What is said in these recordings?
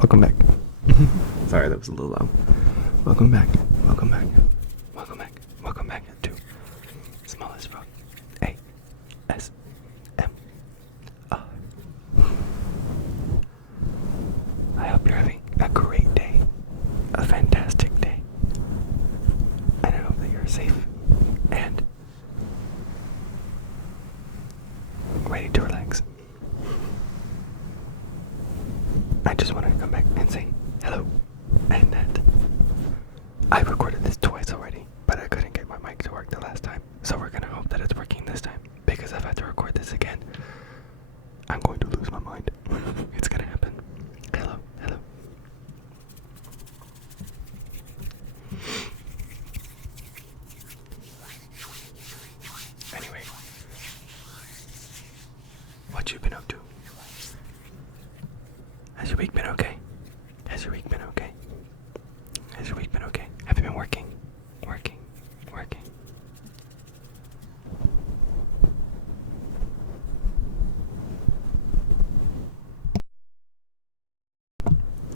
Welcome back. Sorry, that was a little loud. Welcome back. Welcome back. Welcome back. Welcome back to Smallest Frog ASMR. I hope you're having a great day, a fantastic day, and I hope that you're safe and ready to relax. I just wanted to come back and say hello, and that I recorded this twice already, but I couldn't get my mic to work the last time, so we're gonna hope that it's working this time, because if I have to record this again, I'm going to lose my mind. It's gonna happen. Hello, hello. Anyway, what you been up to? Has your week been okay? Has your week been okay? Has your week been okay? Have you been working? Working?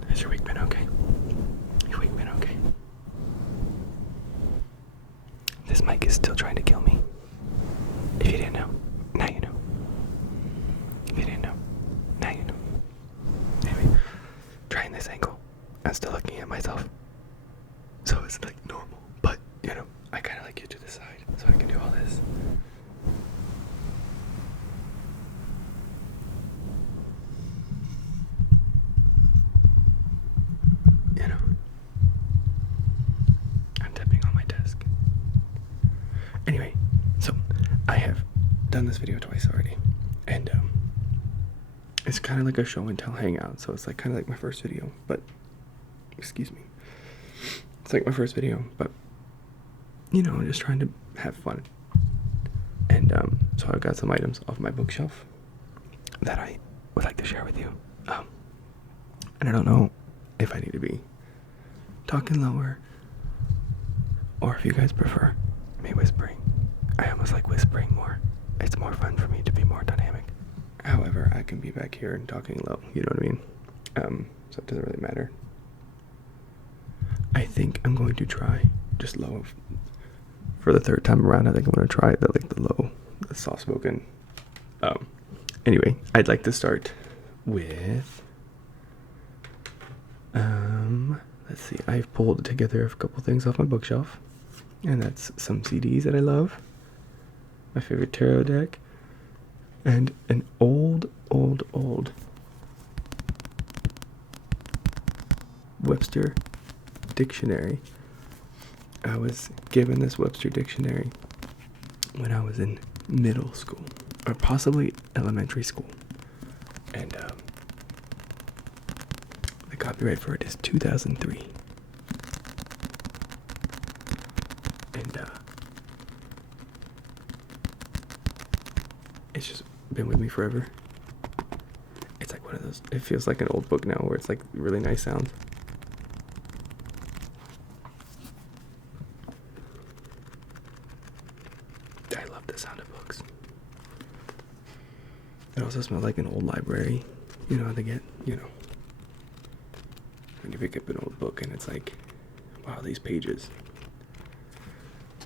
Has your week been okay? Your week been okay? This mic is still trying to kill me. If you didn't know, now you know. If you didn't know, now you know. Anyway, trying this angle, I'm still looking at myself. So it's like normal, but you know, I kind of like you to the side so I can do all this. You know, I'm tapping on my desk. Anyway, so I have done this video twice already, and it's kind of like a show and tell hangout, so it's like kind of like my first video, but excuse me, it's like my first video, but you know, I'm just trying to have fun. And so I've got some items off my bookshelf that I would like to share with you, and I don't know if I need to be talking lower or if you guys prefer me whispering. I almost like whispering more. It's more fun for me to be more dynamic. However, I can be back here and talking low, you know what I mean? So it doesn't really matter. I think I'm going to try just low for the third time around. I think I'm going to try the soft spoken. Anyway, I'd like to start with let's see, I've pulled together a couple things off my bookshelf, and that's some CDs that I love, my favorite tarot deck, and an old Webster dictionary. I was given this Webster dictionary when I was in middle school, or possibly elementary school, and the copyright for it is 2003, and it's just been with me forever. It's like one of those, it feels like an old book now where it's like really nice sounds. I love the sound of books. It also smells like an old library. You know how they get, you know, when you pick up an old book and it's like, wow, these pages.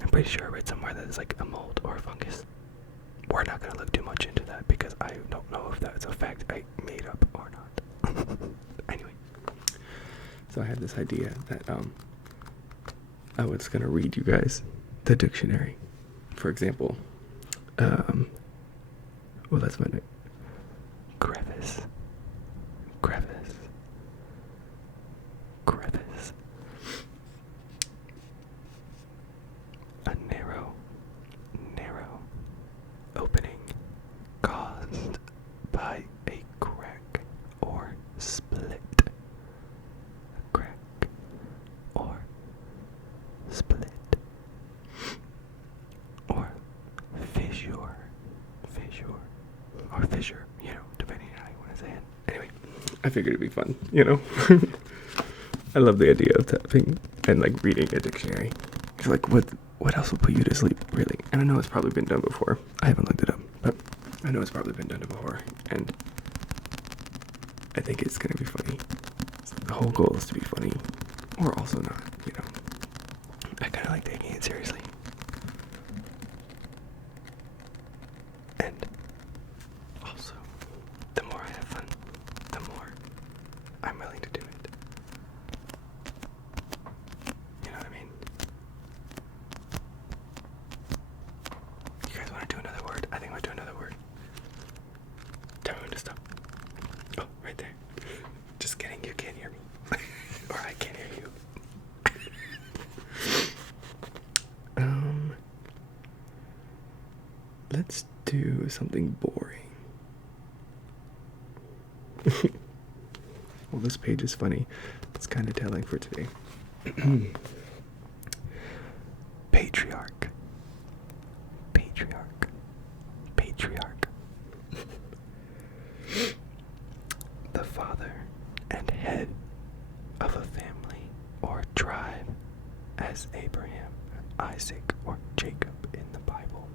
I'm pretty sure I read somewhere that it's like a mold or a fungus. We're not going to look too much into that because I don't know if that's a fact I made up or not. Anyway, so I had this idea that I was going to read you guys the dictionary. For example, well, that's my name. Crevice. A narrow opening caused by a crack or split. A crack or split. Or fissure, or fissure, you know, depending on how you want to say it. Anyway, I figured it'd be fun, you know. I love the idea of tapping and like reading a dictionary. It's like, what else will put you to sleep, really? And I know it's probably been done before. I haven't looked it up, but I know it's probably been done before, and I think it's gonna be funny. So the whole goal is to be funny, or also not, you know. I kind of like taking it seriously. And also, the more I have fun, the more I'm willing to do it. You know what I mean? You guys want to do another word? I think we'll do another word. Tell me when to stop. Oh, right there. Just kidding, you can't hear me. Or I can't hear you. Let's do something boring. Well, this page is funny. It's kind of telling for today. Patriarch. Patriarch. Patriarch. The father and head of a family or tribe, as Abraham, Isaac, or Jacob in the Bible.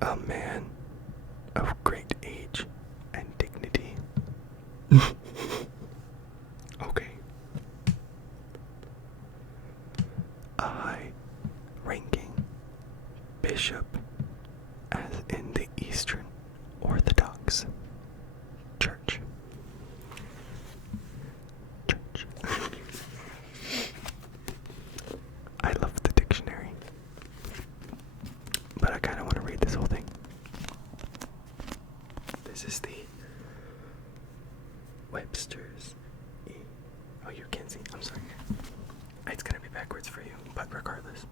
A man of great age and dignity. Okay. A high-ranking bishop, as in the Eastern Orthodox Church. I love the dictionary, but I kind of want to read this whole thing. This is the Webster's Oh, you can't see. I'm sorry. It's gonna be backwards for you, but regardless.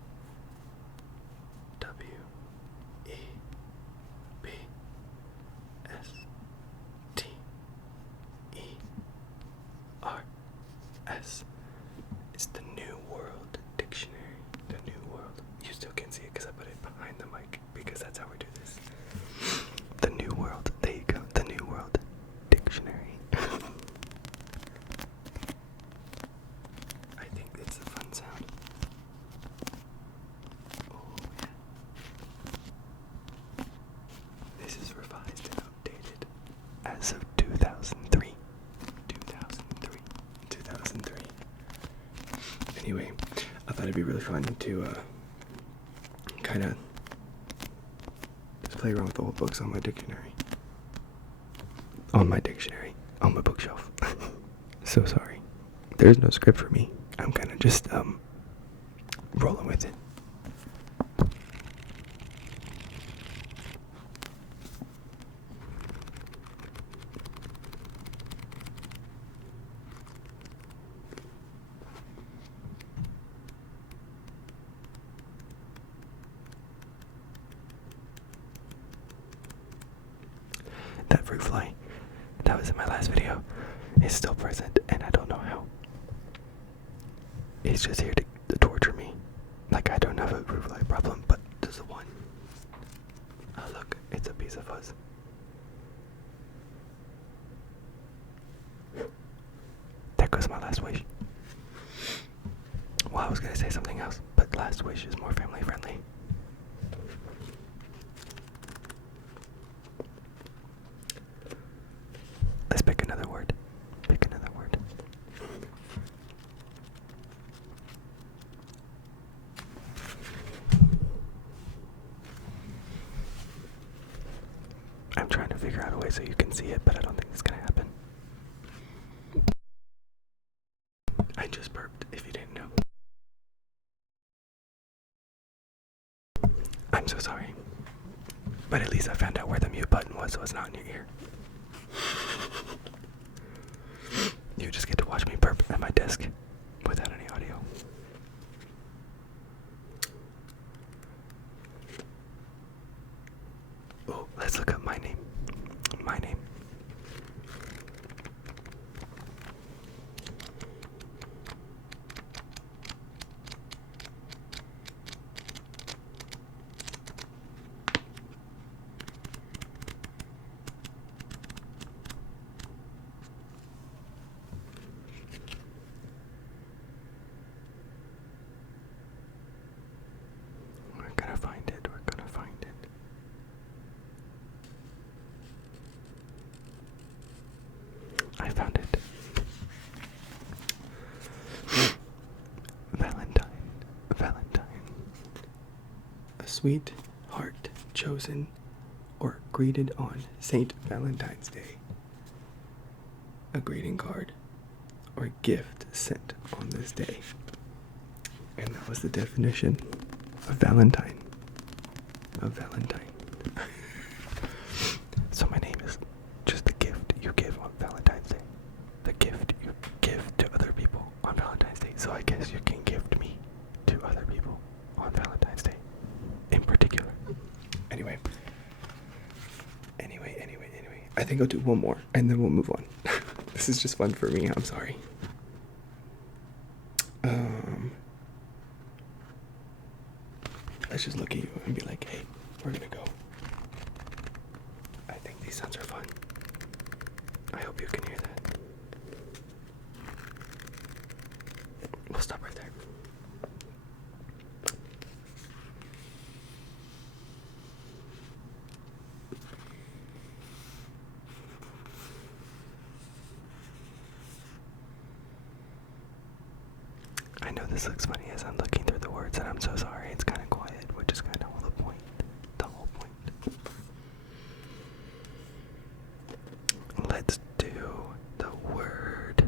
WEBSTERS. It's the New World Dictionary. The New World. You still can't see it because I put it behind the mic because that's how we do this. The New World. There you go. The New World Dictionary. I think it's a fun sound. Oh, yeah. This is revised and updated as of 2003. 2003. Anyway, I thought it'd be really fun to kind of just play around with the old books on my dictionary. On my bookshelf. So sorry. There's no script for me. I'm kind of just rolling with it. That fruit fly that was in my last video is still present, and I don't know how. He's just here to torture me. Like, I don't have a fruit fly problem, but there's a one. Oh, look, it's a piece of fuzz. There goes my last wish. Well, I was gonna say something else, but last wish is more family friendly. Let's pick another word. Pick another word. I'm trying to figure out a way so you can see it, but I don't think it's gonna happen. I just burped, if you didn't know. I'm so sorry. But at least I found out where the mute button was, so it's not in your ear. You just get to watch me burp at my desk without any audio. Oh, let's look up my name. My name. We're gonna find it. found it. Valentine. A sweet heart chosen or greeted on St. Valentine's Day. A greeting card or a gift sent on this day. And that was the definition of Valentine. So my name is just the gift you give on Valentine's Day. The gift you give to other people on Valentine's Day. So I guess you can gift me to other people on Valentine's Day in particular. Anyway. I think I'll do one more and then we'll move on. This is just fun for me. I'm sorry. Let's just look at you and be like, hey, we're gonna go. I think these sounds are fun. I hope you can hear that. We'll stop right there. I know this looks funny as I'm looking through the words and I'm so sorry. It's kind of quiet, which is kind of the point. The whole point. Let's do the word.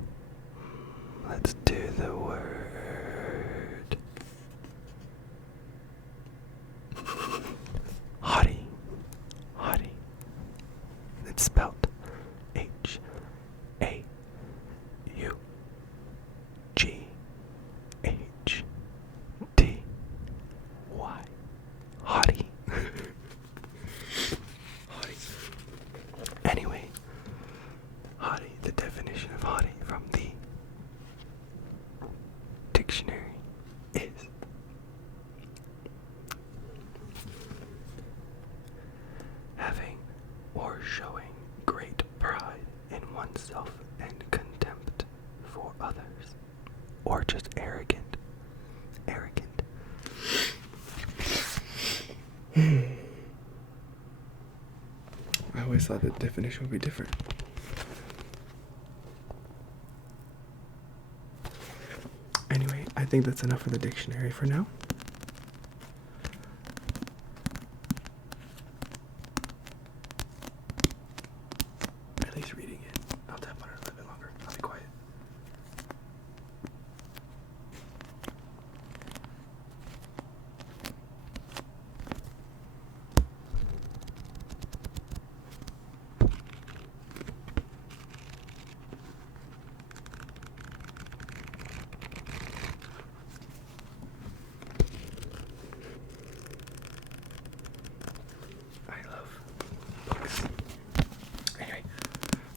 Hottie. It's spelled H-A-U-G-H-T-Y. Hottie. Anyway, hottie, the definition of hottie from the dictionary is having or showing great pride in oneself and contempt for others, or just arrogant. I always thought the definition would be different. Anyway, I think that's enough for the dictionary for now. At least reading it. I'll tap on it a little bit longer. I'll be quiet.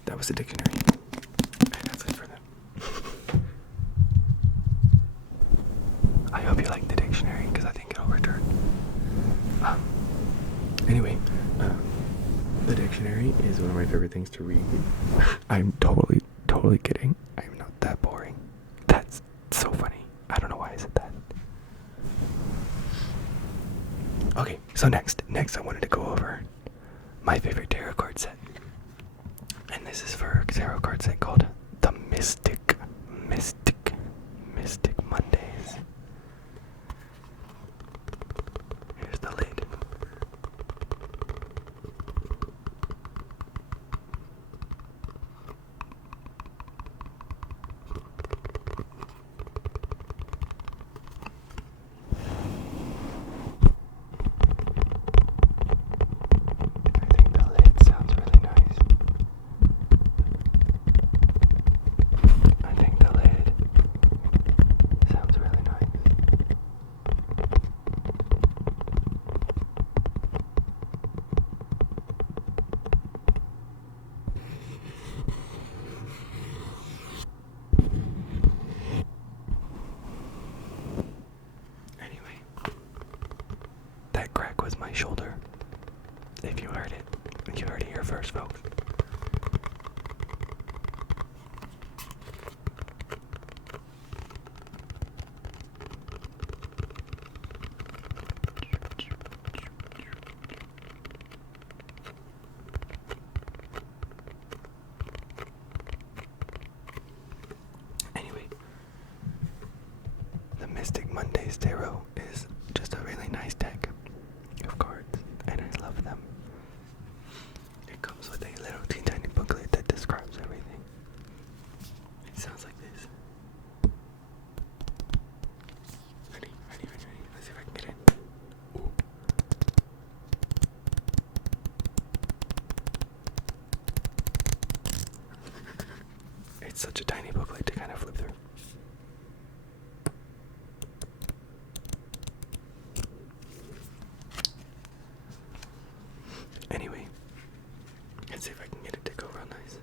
That was the dictionary. And that's it for them. I hope you like the dictionary because I think it'll return. Anyway, the dictionary is one of my favorite things to read. I'm totally kidding. I'm not that boring. That's so funny. I don't know why I said that. Okay, so next I wanted to go over my favorite tarot card set. And this is for a tarot card set called the Mystic Mondays. Here's the lid. Was my shoulder. If you heard it, you heard it here first, folks. today's tarot is just a really nice deck of cards, and I love them. It comes with a little teeny tiny booklet that describes everything. It sounds like this. Ready? Let's see if I can get it. Ooh. It's such a tiny booklet to kind of flip through. Anyway, let's see if I can get it to go real nice.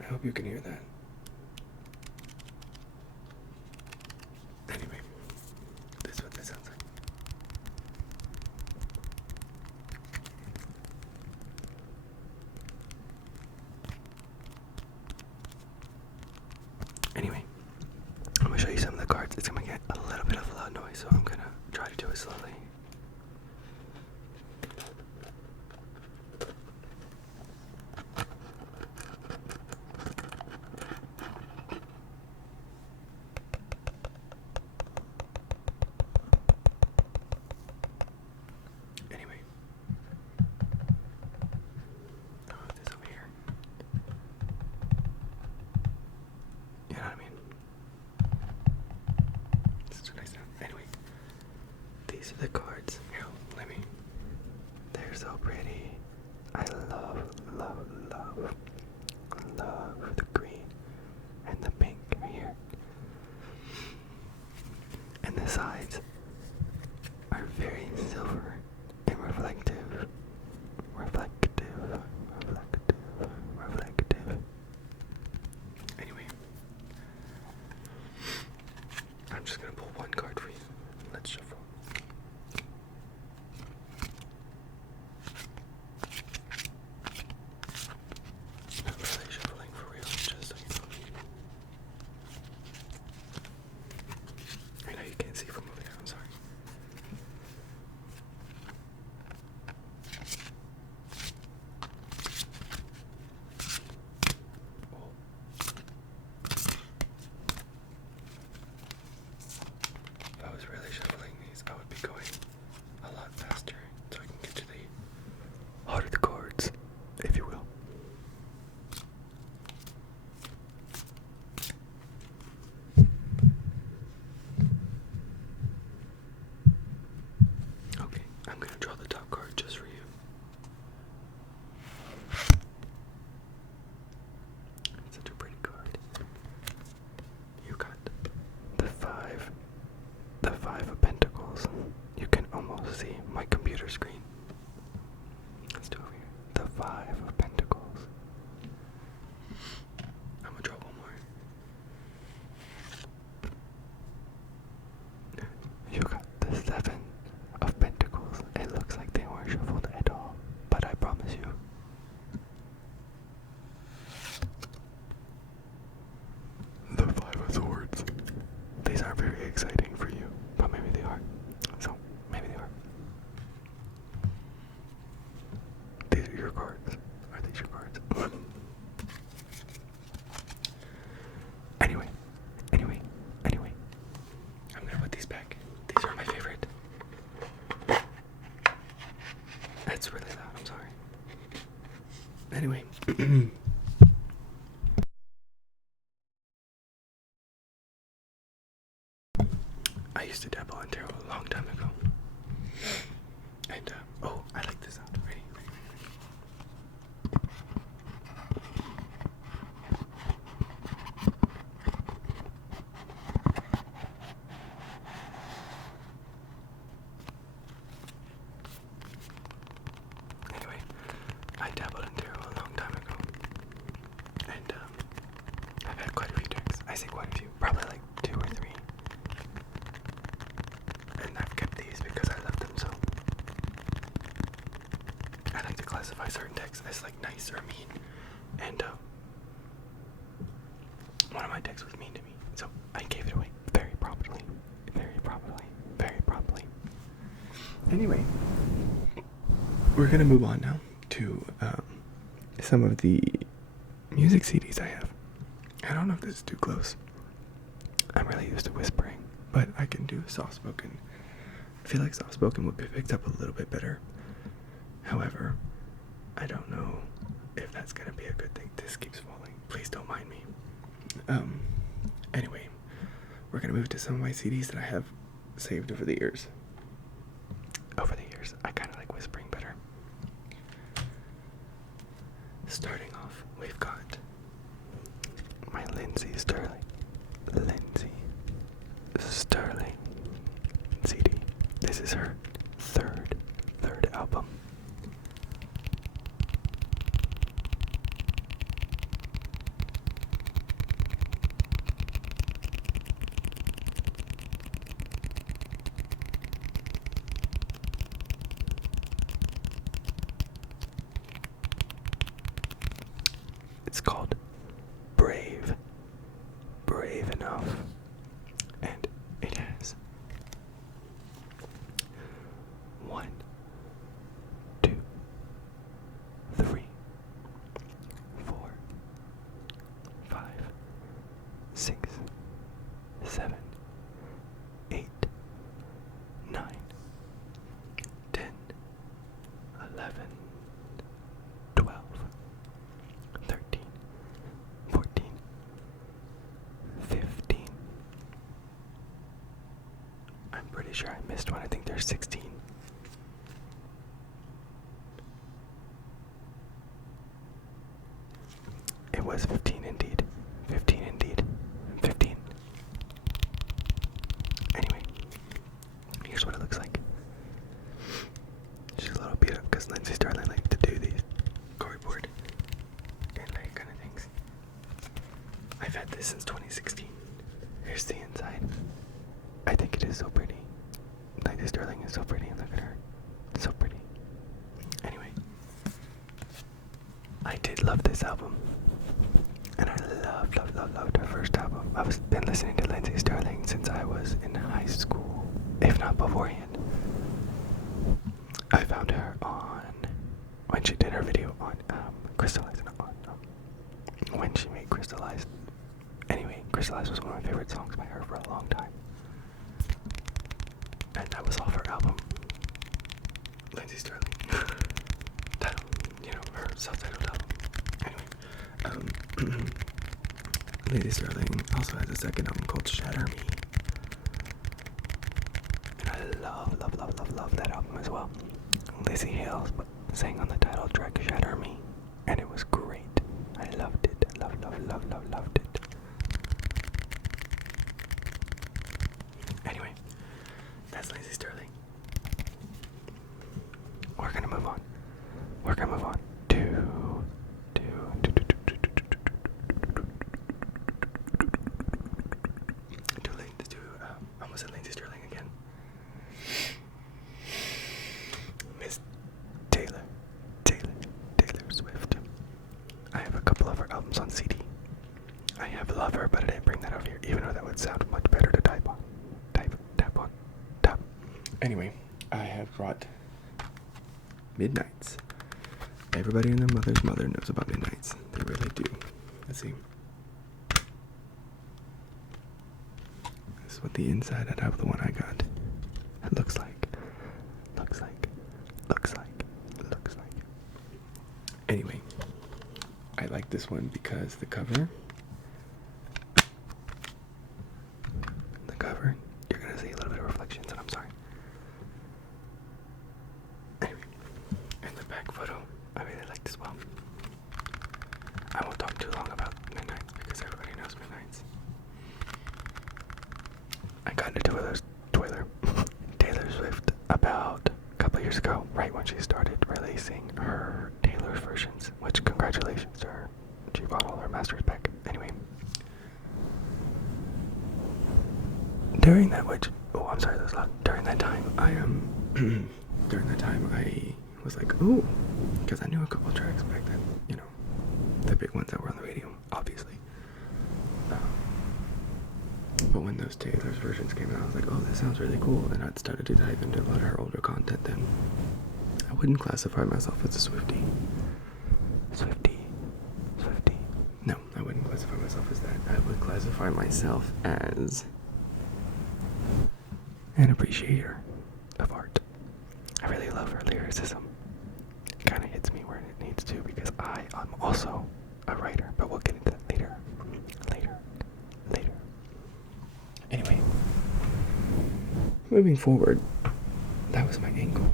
I hope you can hear that. Anyway, this is what this sounds like. Anyway, I'm gonna show you some of the cards. It's gonna get a little bit of a loud noise, so I'm gonna try to do it slowly. Anyway, I'll put this over here. You know what I mean? Such a nice sound. Anyway, these are the cards. Here, let me. They're so pretty. I love the green and the pink here. And the sides are very silver and reflective. Anyway, I'm just gonna pull one card for you. Let's shuffle. I'm really shuffling for real, just so you know. I know you can't see from over there, I'm sorry. If I was really shuffling these, I would be going a lot faster, so I can get to the heart of the cards, if you will. Okay, I'm gonna draw the top card just for you. It's such a pretty card. You got the five of pentacles. You can almost see my computer screen. Let's do it over here. The 5 of pentacles. I'm gonna draw one more. You got the 7 of pentacles. It looks like they weren't shuffled at all, but I promise you. The 5 of swords. These aren't very exciting for you, but maybe they are. So, maybe they are. These are your cards. Are these your cards? Anyway. I'm gonna put these back. These are my favorite. That's really loud, I'm sorry. Anyway. I used to dabble in tarot a long time ago. And, oh, I like this sound. Ready? Anyway, I dabbled in tarot a long time ago. And, I've had quite a few decks. I say quite a few. Probably like 2 or 3. And I've kept these because I love them so. I like to classify certain decks as like nice or mean. And one of my decks was mean to me. So I gave it away very promptly. Anyway, we're gonna move on now to some of the music CDs I have. I don't know if this is too close. I'm really used to whispering, but I can do soft-spoken. I feel like soft-spoken would be picked up a little bit better. However, I don't know if that's gonna be a good thing. This keeps falling. Please don't mind me. Anyway, we're gonna move to some of my CDs that I have saved over the years. I kind of like whispering better. Starting off, we've got my Lindsay Sterling CD. This is her third album. It's called Brave Enough, and it has 1, 2, 3, 4, 5, 6, 7, 8, 9, 10, 11, 12, 13, 14, 15. I'm pretty sure I missed one. I think there's 16. It was 15 indeed. 15 indeed. 15. Anyway, here's what it looks like. She's a little beat up because Lindsay Sterling likes to do these cardboard inlay kind of things. I've had this since 2016. Here's the inside. I think it is so pretty. Lindsay Sterling is so pretty. Look at her. So pretty. Anyway, I did love this album. And I loved her first album. I've been listening to Lindsay Sterling since I was in high school, if not beforehand. I found her on, when she did her video on Crystallize, when she made Crystallize. Anyway, Crystallize was one of my favorite songs by her for a long time. And that was off her album, Lindsay Sterling. Title, her self-titled album. Anyway, Lindsay Sterling also has a second album called Shatter Me. And I love that album as well. Lizzie Hale sang on the title track Shatter Me, and it was great. I loved it. Loved it. Anyway, that's Lindsay Sterling. We're gonna move on almost at Lindsay Sterling again. Miss Taylor Swift. I have a couple of her albums on CD. I have Lover, but I didn't bring that over here, even though that would sound much better to tap on. Anyway, I have brought Midnights. Everybody and their mother's mother knows about Midnights. They really do. Let's see. This is what the inside out of the one I got. It looks like. Anyway, I like this one because the cover, you're gonna see a little bit of reflections, and I'm sorry. Anyway, and the back photo, I really like this well. I won't talk too long about Midnights because everybody knows Midnights. I got into Taylor Swift about a couple years ago, right when she started releasing her Taylor's versions, which congratulations to her. She bought all her masters back. Anyway. During that time, I was like, ooh, because I knew a couple tracks back then, the big ones that were on the radio, obviously. But when those Taylor's versions came out, I was like, oh, this sounds really cool, and I started to dive into a lot of her older content then. I wouldn't classify myself as a Swiftie. No, I wouldn't classify myself as that. I would classify myself as an appreciator of art. I really love her lyricism. It kind of hits me where it needs to because I am also a writer, but we'll get into that later. Anyway, moving forward, that was my ankle.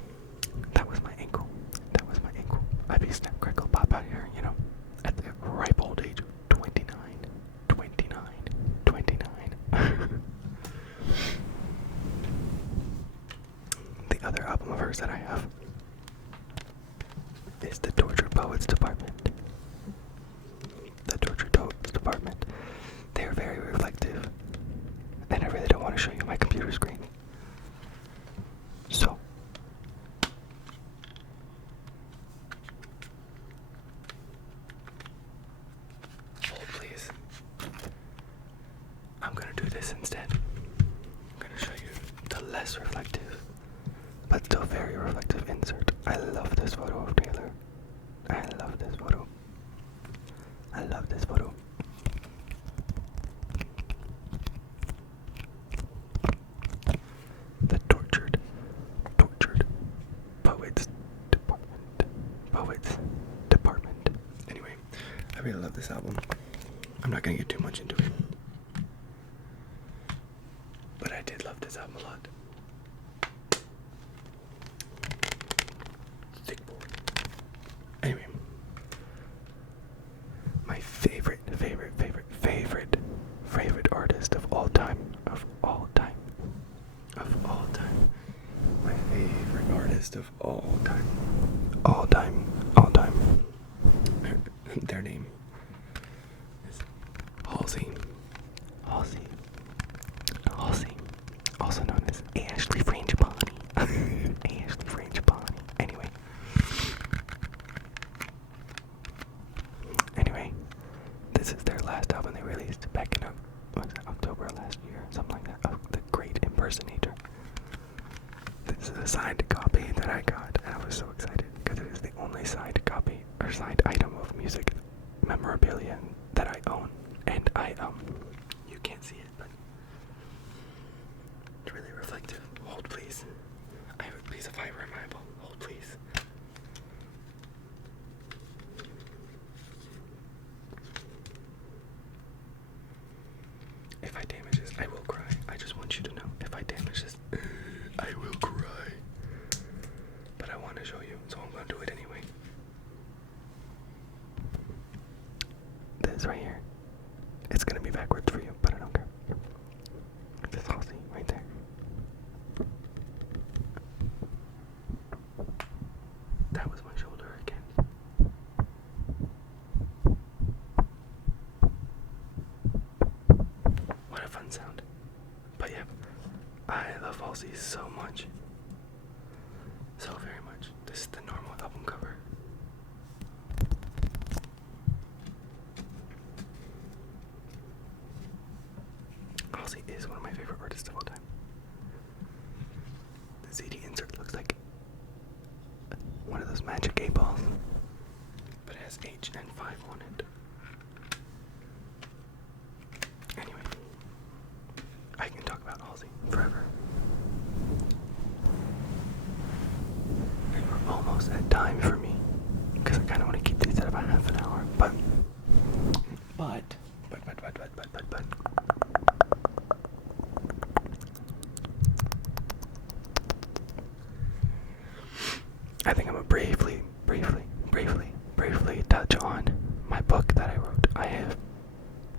I be snap, crackle, pop out here, you know, at the ripe old age of 29. The other album of hers that I have is the Tortured Poets Department. They're very reflective, and I really don't want to show you my computer screen. So, hold please. I'm gonna do this instead. I'm gonna show you the less reflective, but still very reflective insert. I love this photo of Taylor. I love this photo. The tortured poets department. Anyway, I really love this album. I'm not gonna get too much into it, but I did love this album a lot. Thick boy. Anyway, my favorite artist of all time. My favorite artist of all time. Their name is Halsey, also known as Ashley Frangipani. Anyway, this is their last album they released back in October last year, something like that. Oh, The Great Impersonator. This is a signed copy that I got, and I was so excited because it is the only signed copy or signed item of music memorabilia that I own. And you can't see it, but it's really reflective. Hold please. I have a piece of fiber in my eyeball. Hold please. If I damage this, I will cry. I just want you to know. If I damage this, I will cry. But I want to show you, so I'm going to do it anyway. This right here. It's going to be backwards for you, but I don't care. This Halsey right there. That was my shoulder again. What a fun sound. But yeah, I love Halsey so much. So very much. This is the normal album cover. Halsey is one of my favorite artists of all time. The CD insert looks like one of those magic 8 balls, but it has H and 5 on it. Anyway, I can talk about Halsey forever. And we're almost at time for me, because I kind of want to keep these at about half an hour, but I think I'm gonna briefly touch on my book that I wrote. I have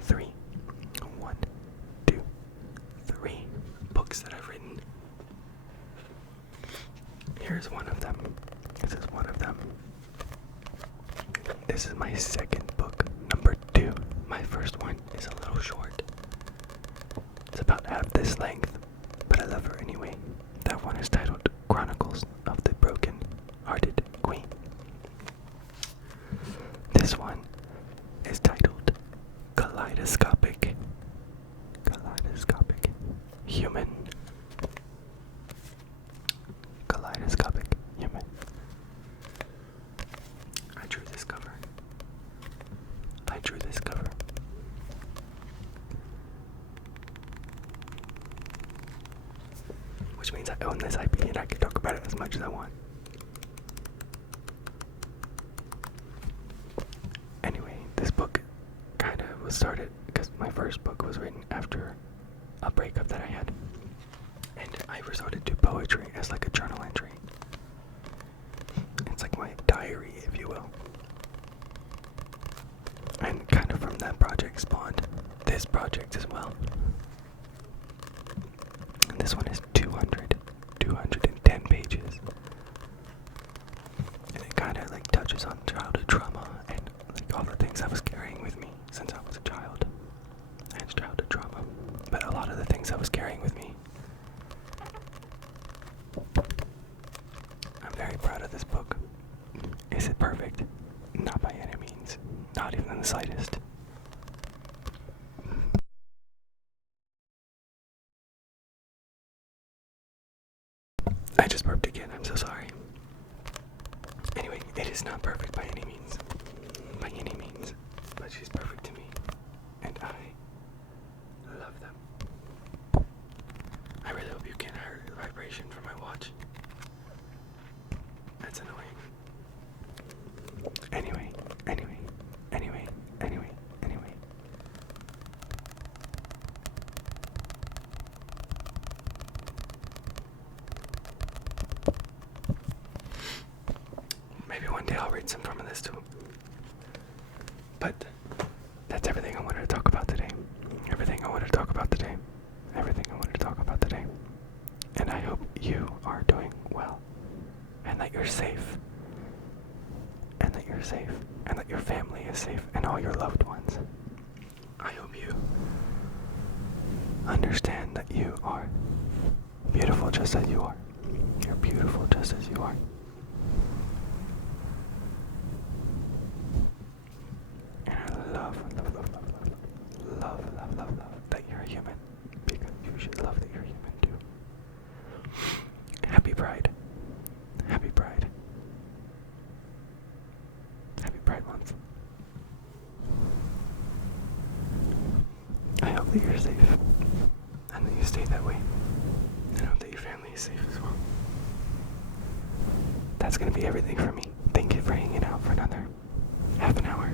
3 books that I've written. Here's one of them. This is one of them. This is my second book, number 2. My first one is a little short. It's about half this length, but I love her anyway. That one is titled Chronicles of the Broken Hearted Queen. This one is titled Kaleidoscopic Human. Kaleidoscopic Human. I drew this cover. own this IP and I can talk about it as much as I want. Anyway, this book kind of was started because my first book was written after a breakup that I had. And I resorted to poetry as like a journal entry. It's like my diary, if you will. And kind of from that project spawned this project as well. And this one is 210 pages. And it kind of like touches on childhood trauma and like all the things I was carrying with me since I was a child. And childhood trauma. But a lot of the things I was carrying with me. I'm very proud of this book. Is it perfect? Not by any means. Not even in the slightest. I just burped again, I'm so sorry. Anyway, it is not perfect by any means. By any means. But she's perfect to me. And I love them. I really hope you can't hear the vibration from my watch. That's annoying. Anyway. Maybe one day I'll read some from this too. But that's everything I wanted to talk about today. And I hope you are doing well. And that you're safe. And that your family is safe. And all your loved ones. I hope you understand that you are beautiful just as you are. You're beautiful just as you are. And I love that you're a human. Because you should love that you're human too. Happy Pride. Happy Pride. Happy Pride Month. I hope that you're safe. And that you stay that way. And I hope that your family is safe as well. That's gonna be everything for me. Thank you for hanging out for another half an hour.